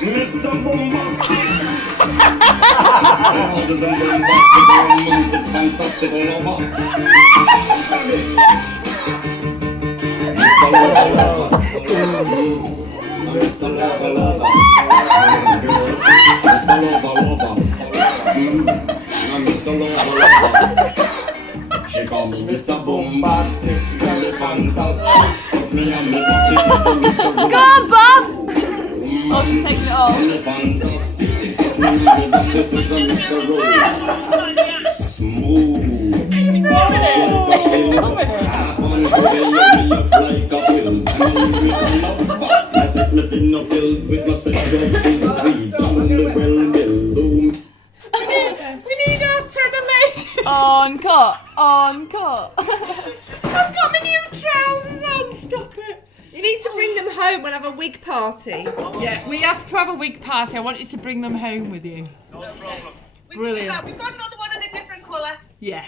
Mr. Bombastic. There's a bombastic, romantic, fantastic all over. Mr. Lava Lava. Mr. Lava Lava. Girl. Mr. Lava Lava. Mr. Lava Lava. She call me Mr. Bombastic. Very fantastic. Touch me on the butt. She says Mr. Go on, Bob! Oh, she's taking it off. Fantastic. Touch me on the butt. She says Mr. Rowe. Smooth. Like a pill, magic living up filled with my sexual disease. I'm in the well-built. We need our tenor lady. On cut. I've got my new trousers on, stop it. You need to bring them home, we'll have a wig party. Yeah, we have to have a wig party. I want you to bring them home with you. No problem. Brilliant. We've got another one in a different colour. Yeah.